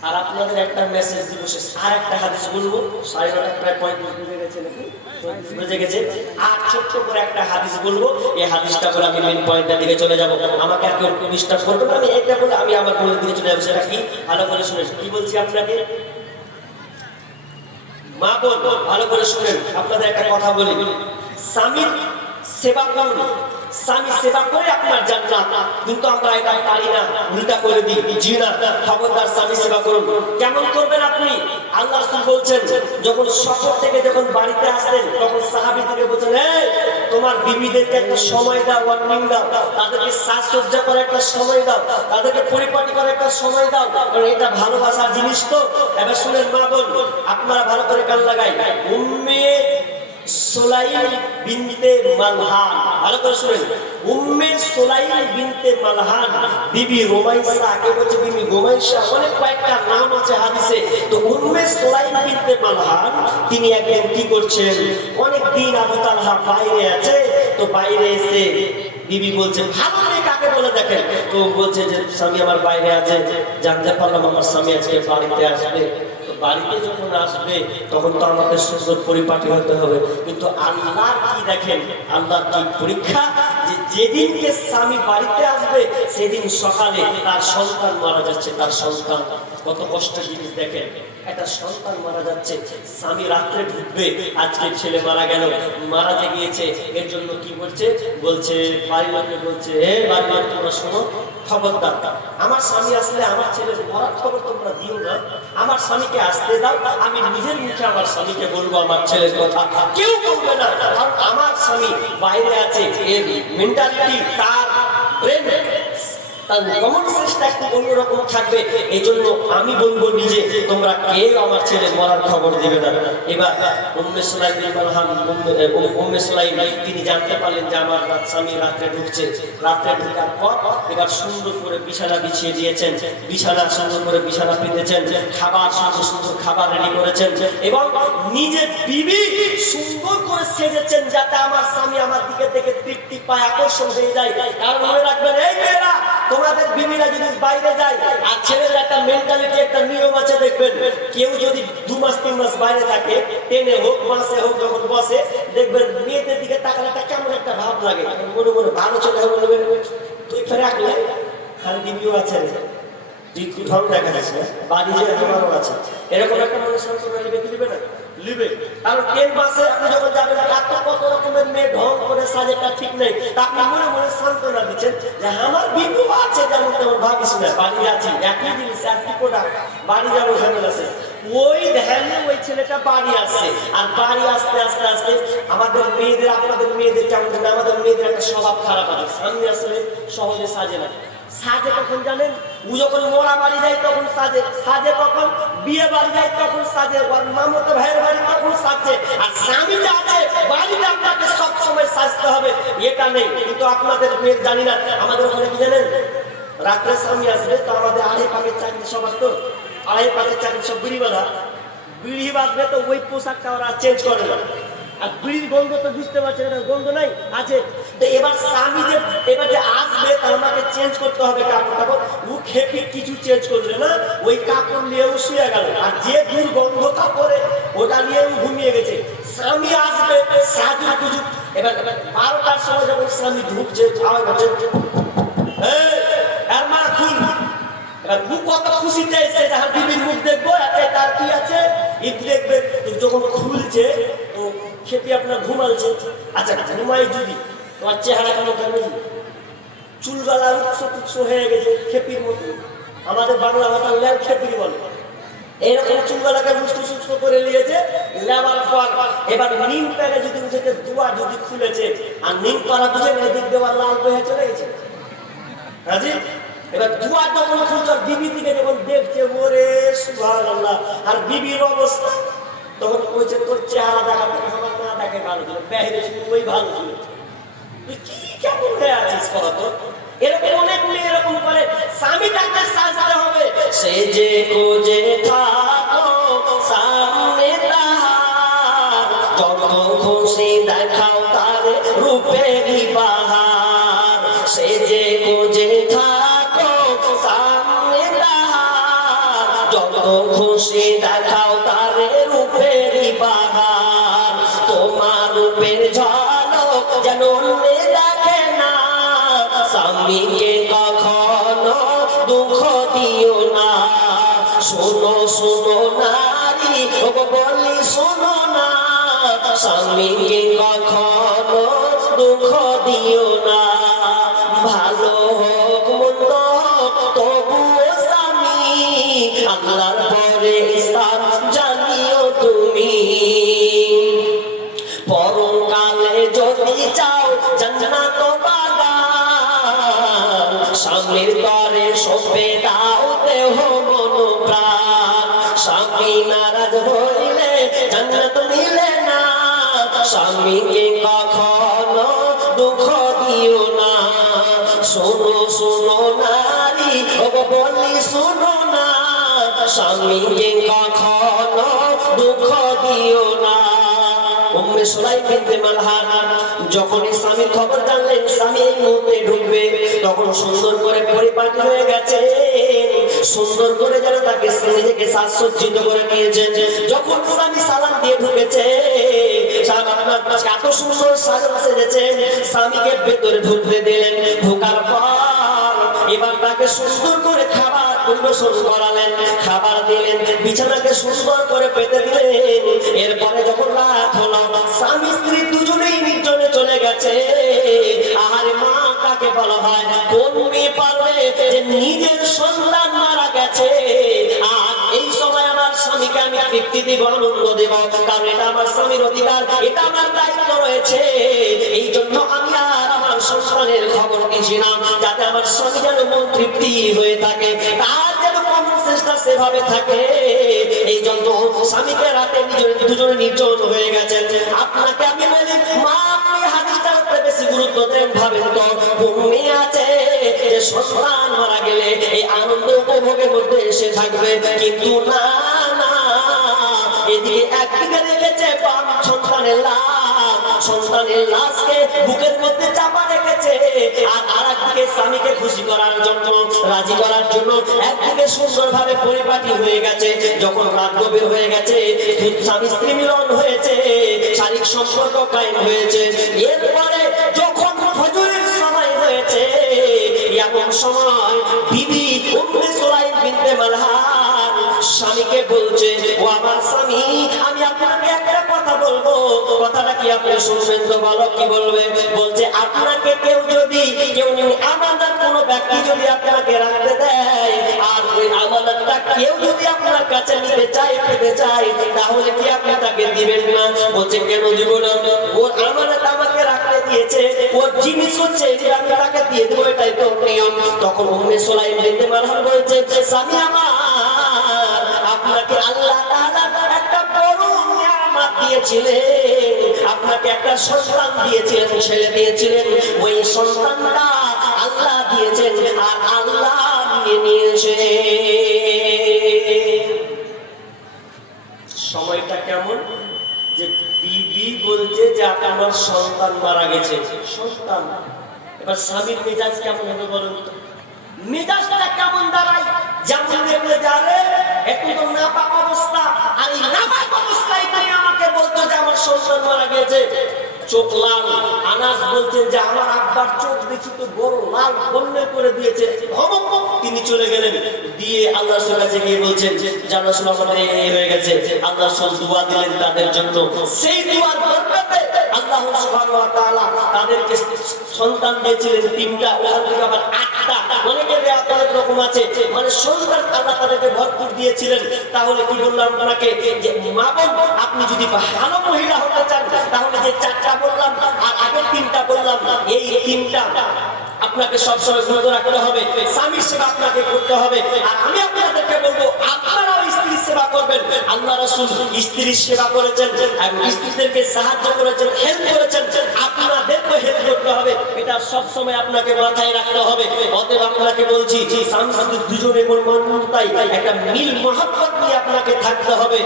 আর আপনাদের একটা মেসেজ দিব, আর একটা হাদিস বলবো, 9:30 প্রায় 35 বেজে গেছে নাকি, 35 বেজে গেছে। আর ছোট্ট করে একটা হাদিস বলবো, এই হাদিসটা বলে আমি মেন পয়েন্টের দিকে চলে যাব। আমাকে আর কেউ ডিস্টার্ব করবে না, আমি এটা বলে আমি আমার মূলের দিকে চলে যাবো। সেটা কি ভালো করে শুনেন, কি বলছি আপনাকে মা বোন ভালো করে শুনেন। আপনাদের একটা কথা বলি, স্বামীর সেবা করুন, স্বামী সেবা করে আপনার জান্নাত, কিন্তু আমরা এটা পারি না, উল্টা করে দিই। জি না, খবরদার স্বামী সেবা করুন। কেমন করবেন আপনি? আল্লাহ রাসূল বলছেন যখন সফর থেকে যখন বাড়িতে আসতেন তখন সাহাবীদেরকে বলছেন এই তোমার বিবিদেরকে একটা সময় দাও, ওয়ার্নিং দাও, তাদেরকে সাজসজ্জা করে একটা সময় দাও, তাদেরকে পরিপাটি করে একটা সময় দাও, কারণ এটা ভালোবাসার জিনিস। তো এবার শুনেন মা বোন, আপনারা ভালো করে কান লাগাই, উম্মে সুলাইম বিনতে মালহান, ভালো করে শুনেন, উম্মে সুলাইম বিনতে মালহান বিবি রুমাইসা, কে বলছে বিবি রুমাইসা, অনেক কয়েকটা নাম আছে হাদিসে। তো উম্মে সুলাইম বিনতে মালহান তিনি একদিন কি করছেন, অনেক দিন আবু তালহা বাইরে আছে, তো বাইরে এসে বিবি বলছে ভালো মেয়ে কাকে বলে দেখেন, তো বলছে যে স্বামী আমার বাইরে আছে, জানতে পারলাম আমার স্বামী আজকে বাড়িতে আসবে। বাড়িতে যখন আসবে তখন তো আমাদের সুন্দর পরিপাটি হতে হবে, কিন্তু আল্লাহ কি দেখেন, আল্লাহ কি পরীক্ষা, যে যেদিনকে স্বামী বাড়িতে আসবে সেদিন সকালে তার সন্তান মারা যাচ্ছে। তার সন্তান কত কষ্টের জিনিস দেখেন, একটা সন্তান মারা যাচ্ছে, স্বামী রাত্রে ঢুকবে, আজকে ছেলে মারা গেল, মারা যে গিয়েছে, এর জন্য কি বলছে, বলছে বাড়ির লোককে বলছে হে বাড়ির লোক তোমরা শোনো, খবরদার আমার স্বামী আসলে আমার ছেলের মরার খবর তোমরা দিও না, আমার স্বামীকে আসতে দাও, আমি নিজের মুখে আমার স্বামীকে বলবো আমার ছেলের কথা, কেউ বলবে না, কারণ আমার স্বামী বাইরে আছে। এর মেন্টালিটি, তার ব্রেন তার কমন সেন্সটা একটু অন্যরকম থাকবে। এই জন্য আমি বলবো নিজে, তোমরা কেউ আমার ছেলে মরার খবর দেবে না। এবার উম্মে সুলাইম উম্মে সুলাইম তিনি জানতে পারলেন যে আমার স্বামী রাত্রে ঢুকছে। রাত্রে ঢোকার পর এবার সুন্দর করে বিছানা বিছিয়ে দিয়েছেন, বিছানা সুন্দর করে বিছানা পেতেছেন, খাবার সুন্দর সুন্দর খাবার রেডি করেছেন এবং নিজের বিবি সুন্দর করে সেজেছেন যাতে আমার স্বামী আমার দিকে দেখে তৃপ্তি পায়, আকর্ষণ হয়ে যায়। কারণ মনে রাখবেন, এই মেয়েরা, তোমাদের বিবিরা যদি বাইরে যায়, আর ছেলের একটা মেন্টালিটি, একটা নিয়ম আছে, দেখবেন কেউ যদি 2 মাস 3 মাস বাইরে থাকে, ট্রেনে হোক মাসে হোক, যখন বসে দেখবেন মেয়েদের দিকে তাকালে একটা কেমন একটা ভাব লাগে। মনে মনে ভালো ছেলে বলবেন, তুই ফেরে রাখলে খালি দিবিও আছে রে, তুই ঢং দেখা যাচ্ছে না, বাড়ি যে আমারও আছে, এরকম একটা মানুষ সান্ত্বনা লিবে কি লিবে না লিবে। কারণ ট্রেন বাসে আপনি যখন যাবেন, কত রকমের মেয়ে ঢং করে সাজেটা ঠিক নেই, আপনি মনে মনে সান্ত্বনা দিচ্ছেন যে আমার বিন্দু আছে, যেমন তেমন ভাবিস না, বাড়ি আছি, একই জিনিস একই প্রোডাক্ট, বাড়ি যাবো ঝামেলা আছে। ওই ধ্যানে ওই ছেলেটা বাড়ি আসছে, আর বাড়ি আসতে আসতে আসতে আমাদের মেয়েদের, আপনাদের মেয়েদের যেমন আমাদের মেয়েদের একটা স্বভাব খারাপ আছে, সামনে আসলে সহজে সাজে না। সাজে কখন জানেন? ও যখন মোরা বাড়ি যায় তখন সাজে, সাজে কখন বিয়ে বাড়ি যায় তখন সাজে, ওর মামাতো ভাইয়ের বাড়ি তখন সাজে। আর স্বামী যে আছে বাড়িতে আপনাকে সব সময় সাজতে হবে এটা নেই। কিন্তু আপনাদের মেয়ে জানি না, আমাদের ওখানে কি জানেন, রাত্রে স্বামী আসবে তো আমাদের আড়াই পাকের চাকরি, সবার তো আড়াই পাকের চাকরি, সব বিড়ি বাঁধা, বিড়ি বাঁধবে তো ওই পোশাকটা ওরা চেঞ্জ করে না। আর বিড়ির গন্ধ তো বুঝতে পারছেন, গন্ধ নাই আছে। তো এবার স্বামী যে এবার যে আসবে তার আমাকে চেঞ্জ করতে হবে কাপড় টাপড়, ও খেপি কিছু চেঞ্জ করলে না, ওই কাপড় নিয়েও শুয়ে গেল, আর যে দুর্গন্ধ কাপড়ে ওটা নিয়েও ঘুমিয়ে গেছে। স্বামী আসবে সাজু গুজু, এবার 12টার সময় যখন স্বামী ঢুকছে, খাওয়া গেছে, আর মা খুল, এবার মুখ কত খুশিতে এসছে, যার বিবির মুখ দেখবো, তার কি আছে ঈদ দেখবে। যখন খুলছে ও খেপি আপনার ঘুমালছে, আচ্ছা ঘুমাই যদি তোমার চেহারা কেমন থাকবে, চুলগালা উৎস হয়ে গেছে খেপির মতো, আমাদের বাংলা ভাষার ল্যাব খেপির বলে, এরকম চুলগালাকে মুষ্ট করে নিয়েছে। লেবার পর এবার নিম প্যারে যদি উঠেছে, দুয়া যদি খুলেছে, আর নিম পাড়া বুঝে এদিক দেওয়ার লাল বয়ে চলে গেছে, হাজি। এবার দুয়া যখন খুলছে, বিবি দিকে যখন দেখছে, ওরে সুবহানাল্লাহ, আর বিবির অবস্থা তখন কইছে, তোর চেহারা দেখাতে আমার না দেখে ভালো ছিল, বাইরে ছিল ওই ভালো ছিল, তুই কি কেমন হয়ে আছিস কর তো। এরকম অনেক মেয়ে এরকম করে, স্বামী তাকে সাজতে হবে, সে যে কোজে থাকো সামনে তাহার, যত খুশি দেখাও তার রূপেরই বাহার, সে যে কোজে থাকো সামনে তাহার, যত খুশি দেখাও তার রূপেরই বাহার, তোমার রূপের ঝলক যেন অন্যে দেখে না, স্বামীকে কখনো দুঃখ দিও না, শোনো শোনো নারী, বলি শোনো না, স্বামীকে কখনো দুঃখ দিও না, ভালো হোক মন্দ তবুও স্বামী, আল্লাহর পরে ইসলাম জানিও তুমি, পরকালে যদি চাও জান্নাত বাগান, স্বামীর তরে সঁপে দাও দেহ মন প্রাণ, স্বামী নারাজ হইলে জান্নাত মিলে না, স্বামীকে কখনো দুঃখ দিও না, শোনো শোনো নারী, বলি শোনো না, স্বামীকে কখনো দুঃখ দিও না। উম্মে সুলাইম বিনতে মালহান যখনই স্বামীর খবর জানলেন স্বামী এই মুহূর্তে ঢুকবে, তখন সুন্দর করে পরিপাটি হয়ে গেছে, সুন্দর করে যেন তাকে নিজেকে সাজসজ্জিত করে নিয়েছেন। যখন স্বামী সালাম দিয়ে ঢুকেছে, এত সুন্দর সাজানো সেজেছেন, স্বামীকে ভেতরে ঢুকতে দিলেন। ঢোকার পর এবার তাকে সুন্দর করে খাবার পরিবেশন করালেন, খাবার দিলেন, বিছানাকে সুন্দর করে পেতে দিলেন। এরপরে যখন রাত হলো, স্বামী স্ত্রী দুজনেই নির্জনে চলে গেছে। আর মা কাকে বলা হয়? কোন মেয়ে পারবে যে নিজের সন্তান মারা গেছে আর এই সময় আমার স্বামীকে আমি তৃপ্তি দিব, আনন্দ দেব, কারণ এটা আমার স্বামীর অধিকার, এটা আমার দায়িত্ব রয়েছে। এই জন্য আমি আর আমার সন্তানের খবর দিছি না, যাতে আমার স্বামী যেন মন তৃপ্তি হয়ে থাকে, তার যেন কোন চেষ্টা সেভাবে থাকে। এই জন্য স্বামীকে রাতে দুজনে নির্জন হয়ে গেছেন। আপনাকে আমি বলি মা, আপনি হাদিসটার উপরে বেশি গুরুত্ব দেন, ভাবেন তো ভূমি আছে যে সন্তান মারা গেলে এই আনন্দ উপভোগের মধ্যে এসে থাকবে, কিন্তু না না, এদিকে একদিকে রেখেছে সন্তানের লাশকে বুকের মধ্যে চাপা রেখেছে, আর আরেকদিকে স্বামীকে খুশি করার জন্য, রাজি করার জন্য একদিকে সুন্দরভাবে পরিপাটি হয়ে গেছে। যখন রাত গভীর হয়ে গেছে, স্বামী স্ত্রী মিলন হয়েছে, শারীরিক সম্পর্ক কায়েম হয়েছে, এরপরে যখন ফজরের সময় হয়েছে, এমন সময় বিবি উম্মে সুলাইম বিনতে মালহান স্বামীকে বলছে, ও আমার স্বামী, আমি আপনাকে একটা কথা বলবো, কথাটা কি আপনি শুনবেন তো? বলো, কি বলবে? বলছে, আপনাকে কেউ আমানত কোনো ব্যক্তি যদি আপনাকে রাখতে দেয়, আর ওই আমানতটা কেউ যদি আপনার কাছে নিতে চায়, পেতে চায়, তাহলে কি আপনি তাকে দিবেন না? বলছে, কেন দিব না? ওর আমানত আমাকে রাখতে দিয়েছে, ওর জিনিস হচ্ছে এটা আমি তাকে দিয়ে দেবো, এটাই তো নিয়ম। তখন উম্মে সুলাইম বিনতে মালহান বলছে, স্বামী আমার, আপনাকে আল্লাহ তাআলা একটা বড় নিয়ামত দিয়েছিলেন, আপনাকে একটা সন্তান দিয়েছিলেন, ছেলে দিয়েছিলেন, ওই সন্তানটা আল্লাহ দিয়েছেন আর আল্লাহ নিয়ে নিয়েছে। সময়টা কেমন যে বিবি বলছে যে আপনার সন্তান মারা গেছে, সন্তান। এবার স্বামীর মেজাজ কেমন হবে বলুন তো? মেজাজটা কেমন দাঁড়ায়? যেমন দেখলে যাবে একটু তো নাপাক অবস্থা, আর এই নাপাক অবস্থায় তুমি আমাকে বলছো যে আমার সন্তান মারা গেছে। চোখ লাল। আনাস বলছেন যে আমার আব্বার চোখ দেখি তো বড় লাল বন্যে করে দিয়েছে, তিনি চলে গেলেন। দিয়ে আল্লাহ রাসূলের কাছে গিয়ে বলছেন, জানা শোনা আমাদের এই হয়ে গেছে। আল্লাহ রাসূল দোয়া দিলেন তাদের জন্য। সেই দোয়ার বরকতে আল্লাহ সুবহানাহু ওয়া তাআলা তাদেরকে সন্তান দিয়েছিলেন 3টা, ওখান থেকে আবার 8টা, অনেকের অনেক রকম আছে, মানে সন্তান আল্লাহ তাদেরকে ভরপুর দিয়েছিলেন। তাহলে কি বললাম আপনাকে যে মা বোন, আপনি যদি ভালো মহিলা হতে চান, তাহলে যে 4টা বললাম আর আগের 3টা বললাম, এই 3টা আপনাকে সবসময় মনে রাখতে হবে। স্বামীর সেবা আপনাকে করতে হবে। আর আমি আপনাদেরকে বলবো, আপনারাও স্ত্রীর সেবা করবেন। আল্লাহ রাসূল স্ত্রীর সেবা করেছেন এবং স্ত্রীদেরকে সাহায্য করেছেন, হেল্প করেছেন, আপনাদেরকে হেল্প করতে হবে। এটা সব সময় আপনাকে মাথায় রাখতে হবে। অতএব আপনাকে বলছি, স্বামী স্ত্রী দুজনের মনমতাই একটা মিল মহব্বত নিয়ে আপনাকে থাকতে হবে।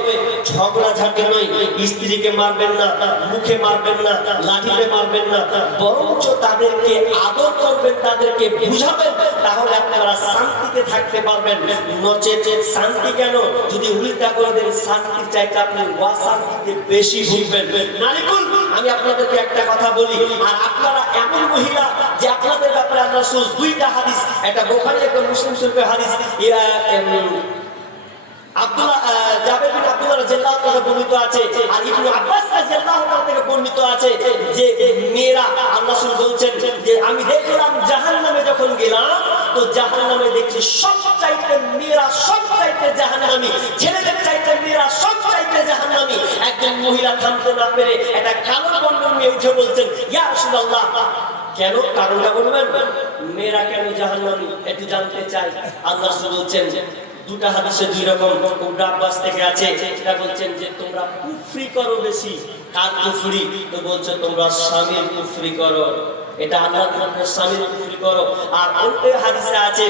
ঝগড়া ঝাঁটি নয়। স্ত্রীকে মারবেন না, মুখে মারবেন না, লাঠিতে মারবেন না, বরঞ্চ তাদেরকে আদর করবেন, তাদেরকে বুঝাবেন, তাহলে আপনারা শান্তিতে থাকতে পারবেন। নচেত শান্তি কেন, যদি উল্টা করে দেন, শান্তির চাইতে আপনি অশান্তিতে বেশি ভুগবেন। নারীকুল, আমি আপনাদেরকে একটা কথা বলি, আর আপনারা এমন মহিলা যে আপনাদের ব্যাপারে আল্লাহ রাসূল 2টা হাদিস, একটা বুখারী একটা মুসলিম শরীফের হাদিস, জাবের বিন আব্দুল্লাহ রাদিয়াল্লাহু তাআলা বর্ণিত আছে, আর ইবনে আব্বাস রাদিয়াল্লাহু তাআলা থেকে বর্ণিত আছে যে মেয়েরা, আল্লাহ রাসূল বলছেন যে আমি দেখলাম জাহান্নামে যখন গেলাম, তো জাহান্নামে দেখছি সবচাইতে মেয়েরা সবচাইতে জাহান্নামী, ছেলেদের চাইতে মেয়েরা সবচাইতে জাহান্নামী। একজন মহিলা থামতে না পেরে একটা কালো বর্ণের মেয়ে উঠে বলছেন, ইয়া রাসূলুল্লাহ, কেন? কারণটা বলবেন? মেয়েরা কেন জাহান্নামী একটু জানতে চাই। আল্লাহ রাসূল বলছেন, 2টা হাদিসে 2 রকম। ইবনে আব্বাস থেকে আছে, এটা বলছেন যে তোমরা কুফরি করো বেশি। কার কুফরি? তো বলছে তোমরা স্বামীর কুফরি করো। এটা আল্লাহর নামে স্বামীর কুফরি করো। আর অন্য হাদিসে আছে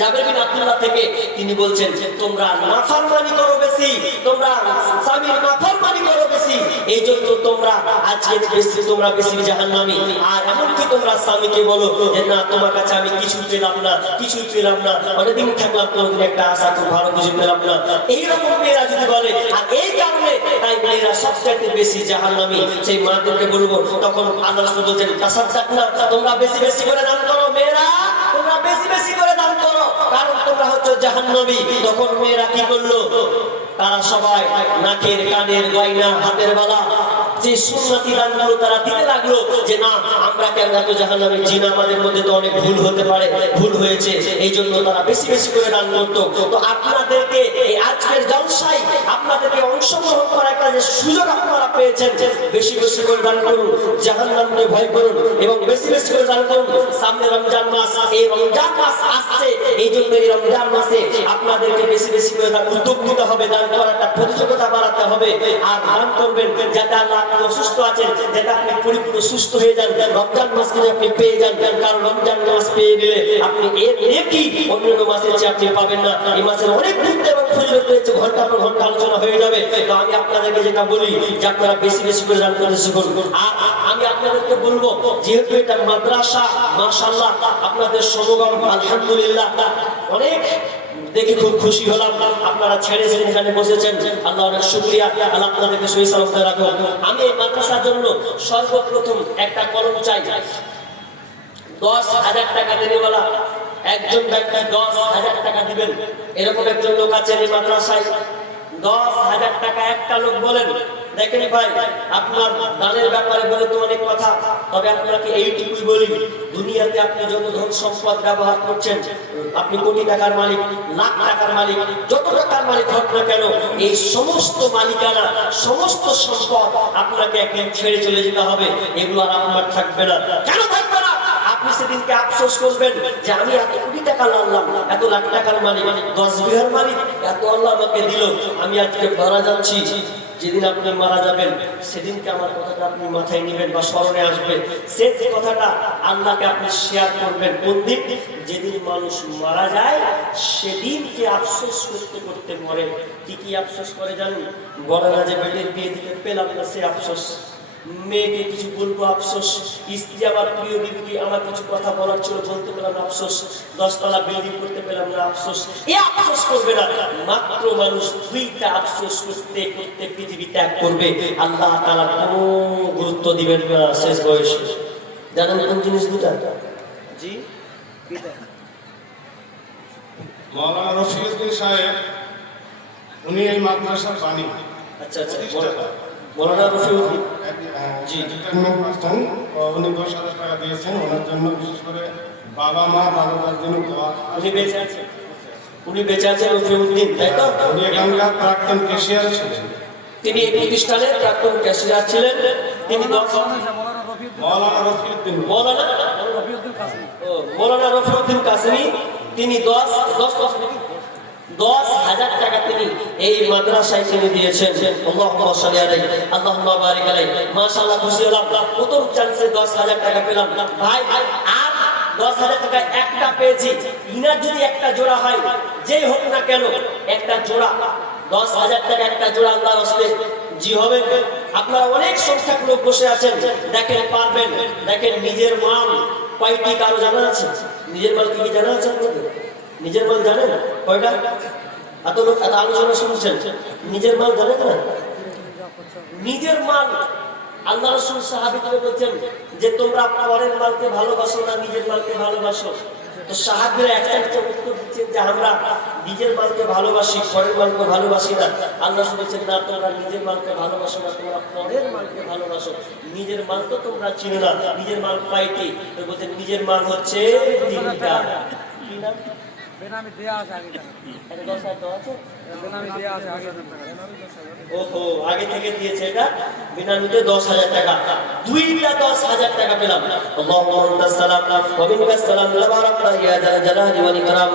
জাবের বিন আব্দুল্লাহ থেকে, তিনি বলছেন যে তোমরা নাফরমানি করো বেশি, তোমরা স্বামীর নাফরমানি করো বেশি, এই জন্য তোমরা আজকে বেশি, তোমরা বেশি জাহান্নামী। আর এমনকি তোমরা স্বামীকে বলো যে না, তোমার কাছে আমি কিছু পেলাম না, কিছুই পেলাম না, অনেকদিন থাকলাম, কোনোদিন একটা আশা খুব ভালো কিছু পেলাম না, এইরকম মেয়েরা যদি বলে, আর এই কারণে তাই মেয়েরা সবচাইতে বেশি জাহান্নামী, সেই মাদেরকে বলবো, তখন আল্লাহ রাসূল বলেন, তাসাদদাক না, তোমরা বেশি বেশি করে দান করো, মেয়েরা তোমরা বেশি বেশি করে দান করো, কারণ তোমরা হচ্ছে জাহান্নামী। তখন মেয়েরা কি করলো? তারা সবাই নাকের, কানের গয়না, হাতের বালা যে সুন্নতি দানগুলো তারা দিতে লাগলো যে না আমরা কেন এত জাহান্নামে জিনা, আমাদের মধ্যে তো অনেক ভুল হতে পারে, ভুল হয়েছে, এই জন্য তারা বেশি বেশি করে দান করতো। তো আপনাদেরকে এই আজকের জলসায় আপনাদেরকে অংশগ্রহণ করার একটা যে সুযোগ আপনারা পেয়েছেন, বেশি বেশি করে দান করুন, জাহান্নামকে ভয় করুন এবং বেশি বেশি করে দান করুন। সামনে রমজান মাস, এই রমজান মাস আসছে, এই জন্য এই রমজান মাসে আপনাদেরকে বেশি বেশি করে দান উদ্যোগ নিতে হবে, দান করার একটা প্রতিযোগিতা বাড়াতে হবে। আর দান করবেন যাতে আল্লাহ, আপনি অসুস্থ আছেন যাতে আপনি পরিপূর্ণ সুস্থ হয়ে যান, রমজান মাসকে আপনি পেয়ে যান। কারণ রমজান মাস পেয়ে গেলে আপনি এর নেকি অন্যান্য মাসের চেয়ে আপনি পাবেন না। এই মাসের অনেক গুরুত্ব এবং ফজিলত রয়েছে, ঘন্টা পর ঘন্টা আলোচনা হয়ে যাবে। তো আমি আপনাদেরকে যেটা বলি যে আপনারা বেশি বেশি করে দান করতে শিখুন। আর আমি আপনাদেরকে বলবো, যেহেতু এটা মাদ্রাসা, মাশাআল্লাহ আপনাদের সমাগম আলহামদুলিল্লাহ অনেক দেখে খুব খুশি হলাম। আপনারা ছেড়েছেন, এখানে বসেছেন, আল্লাহ অনেক শুকরিয়া, আল্লাহ আপনাদেরকে সহি সালামতে রাখুন। আমি এই মাদ্রাসার জন্য সর্বপ্রথম একটা কলম চাই। 10,000 টাকা দেনেওয়ালা একজন ব্যক্তি 10,000 টাকা দিবেন, এরকম একজন লোক আছেন এই মাদ্রাসায়। 10,000 টাকা একটা লোক বলেন। দেখেন ভাই, আপনার দানের ব্যাপারে বলে তো অনেক কথা, তবে আপনাকে এইটুকুই বলি, দুনিয়াতে আপনি যত ধন সম্পদ ব্যবহার করছেন, আপনি কোটি টাকার মালিক, লাখ টাকার মালিক, যত টাকার মালিক হোক না কেন, এই সমস্ত মালিকানা, সমস্ত সম্পদ আপনাকে একদিন ছেড়ে চলে যেতে হবে। এগুলো আর আপনার থাকবে না। কেন থাকবে না? আপনি সেদিনকে আফসোস করবেন যে আমি এত কোটি টাকা লাভলাম, এত লাখ টাকার মালিক, 10 বিঘার মালিক, এত আল্লাহ আমাকে দিল, আমি আজকে মারা যাচ্ছি। যেদিন আপনি মারা যাবেন সেদিনকে আমার কথাটা আপনি মাথায় নেবেন বা স্মরণে আসবে। সেই কথাটা আল্লাহকে আপনি শেয়ার করবেন কোন দিন? যেদিন মানুষ মারা যায় সেদিনকে আফসোস করতে করতে মরে। কি কি আফসোস করে জানেন? বলে না যে বেটের বিয়ে দিতে পেলাম না, সে আফসোস। মেয়েকে কিছু বলবো আফসোস। স্ত্রী আমার প্রিয় বিবিকে আমার কিছু কথা বলার ছিল, বলতে পেলাম না আফসোস। 10 তলা বিল্ডিং করতে পেলাম না আফসোস। এ আফসোস করবে না, মাত্র মানুষ 2টা আফসোস করতে করতে পৃথিবী ত্যাগ করবে। আল্লাহ তাআলা কোনো গুরুত্ব দিবেন না শেষ বয়সে। জানেন কোন জিনিস দুটা? জি, মাওলানা রফিউদ্দিন সাহেব, উনি এই মাদ্রাসার বাণী। আচ্ছা আচ্ছা, মাওলানা রফিউদ্দিন জি, উনি 10,000 টাকা দিয়েছেন ওনার জন্য, বিশেষ করে বাবা মা বাবার জন্য দোয়া। উনি বেঁচে আছেন, উনি বেঁচে আছেন রফিউদ্দিন, তাই তো? উনি এখানকার প্রাক্তন ক্যাশিয়ার ছিলেন। তিনি এই প্রতিষ্ঠানের প্রাক্তন ক্যাশিয়ার ছিলেন। তিনি মাওলানা রফিউদ্দিন মৌলানা রফিউদ্দিন কাসেমি, তিনি 10,000 টাকা তিনি এই মাদ্রাসায় তিনি দিয়েছেন। আল্লাহুম্মা সাল্লি আলাইহি, আল্লাহুম্মা বারিক আলাইহি। মাশাআল্লাহ, খুশি হলাম, প্রথম চান্সে 10,000 টাকা পেলাম। ভাই, আর 10,000 টাকা একটা পেয়েছি, ইনার যদি একটা জোড়া হয়, যেই হোক না কেন একটা জোড়া, 10,000 টাকা একটা জোড়া আল্লাহর রাস্তায় জি হবে। আপনারা অনেক সংখ্যক লোক বসে আছেন, দেখেন পারবেন। দেখেন নিজের মাল কয়টি কারো জানা আছে? নিজের মাল কি কি জানা আছে আপনাদের? নিজের মাল জানেন কয়টা? এত লোক এত আলোচনা শুনছেন, নিজের মাল জানেন না? নিজের মাল, আল্লাহ রাসূল সাহাবীদের বলছেন যে তোমরা পরের মালকে ভালোবাসো না, নিজের মালকে ভালোবাসো। তো সাহাবীরা একটা উত্তর দিচ্ছেন যে আমরা নিজের মালকে ভালোবাসি, পরের মালকে ভালোবাসি না। আল্লাহ রাসূল বলছেন না, তোমরা নিজের মালকে ভালোবাসো না, তোমরা পরের মালকে ভালোবাসো। নিজের মাল তো তোমরা চিনো না, নিজের মাল কয়টি? তো বলছেন নিজের মাল হচ্ছে 3টা। কি নাম? বেনামি দেয়া আছে আগে থেকে। এটা 10,000 দেওয়া আছে? বেনামি দেয়া আছে আগে থেকে। ওহো, আগে থেকে দিয়েছে এটা বিনামূল্যে 10,000 টাকা। 2টা 10,000 টাকা পেলাম। আল্লাহুম্মা আনতাস সালাম ওয়া মিনকাস সালাম, তাবারাকতা ইয়া যাল জালালি ওয়াল ইকরাম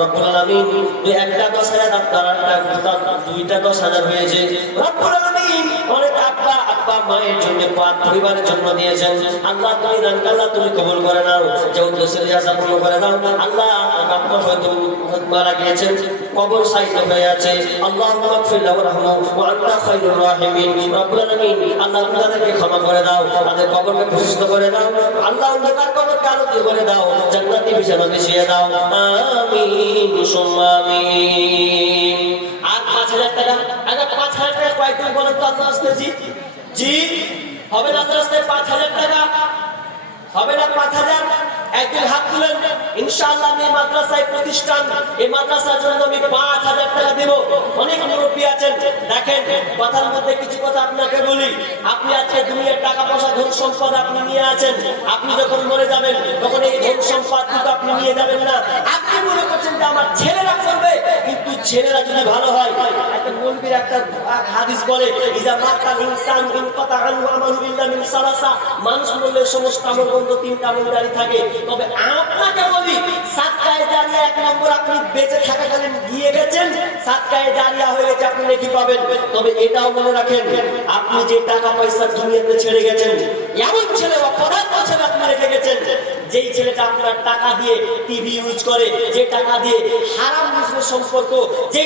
রব্বুল আলামিন। দুই একটা 10,000 আপনার একটা 2টা 10,000 হয়েছে। রব্বুল আলামিন অনেক আব্বা মায়ের জন্য, পরিবারের জন্য দিয়েছেন। আল্লাহ তুমি দান, আল্লাহ তুমি কবুল করে নাও, যে উদ্দেশ্যে আশা পূর্ণ করে নাও। আল্লাহ আপনার হয়তো মারা গিয়েছেন, কবর সাইতে হয়ে আছে, আল্লাহুম্মা মাগফির লাহু ওয়ারহামহু ওয়া আনতা খায়রুর রাহিমিন। রব্বুল আলামিন আল্লাহ তাদেরকে ক্ষমা করে দাও, তাদের কবরকে প্রশস্ত করে দাও। আল্লাহ অন্ধকার কবরকে আলোকিত করে দাও, জান্নাতি বিছানা বিছিয়ে দাও। আমিন সুম্মা আমিন। আর 5,000 টাকা, আচ্ছা 5,000 টাকা কয়জন বলেন তো আল্লাহ রাস্তায়? জি জি, হবে না আল্লাহ রাস্তায় 5,000 টাকা? হবে না 5,000? একদিন হাত তুলেন, ইনশাআল্লাহ আমি মাদ্রাসায় প্রতিষ্ঠান, এই মাদ্রাসার জন্য আমি 5,000 টাকা দেব। অনেক মুরব্বী আছেন, দেখেন কথার মধ্যে কিছু কথা আপনাকে বলি। আপনি আজকে দুনিয়ার টাকা পয়সা ধন সম্পদ আপনি নিয়ে আছেন, আপনি যখন মরে যাবেন তখন এই ধন সম্পদ কিন্তু আপনি নিয়ে যাবেন না। আপনি মনে করছেন যে আমার ছেলেরা করবে, কিন্তু ছেলেরা যদি ভালো হয়, একটা মৌলবীর একটা হাদিস বলে, ইজা মাতাল ইনসান ইনকাতা আনহু আমালু ইল্লা মিন সালাসা, মানুষ মরলে সমস্ত আমল বন্ধ, 3টা আমল জারি থাকে। তবে আপনাকে বলি, সাদকায়ে জারিয়া 1 নম্বর, আপনি বেঁচে থাকাকালীন দিয়ে গেছেন, সাদকায়ে জারিয়া হয়ে গেছে, আপনি নেকি পাবেন। তবে এটাও মনে রাখেন, আপনি যে টাকা পয়সা দুনিয়াতে ছেড়ে গেছেন, এমন ছেলে বা পদার্থ ছেলে আপনি রেখে গেছেন, যেই ছেলেটা আপনার টাকা দিয়ে টিভি ইউজ করে, যে টাকা দিয়ে হারাম সম্পর্ক, যে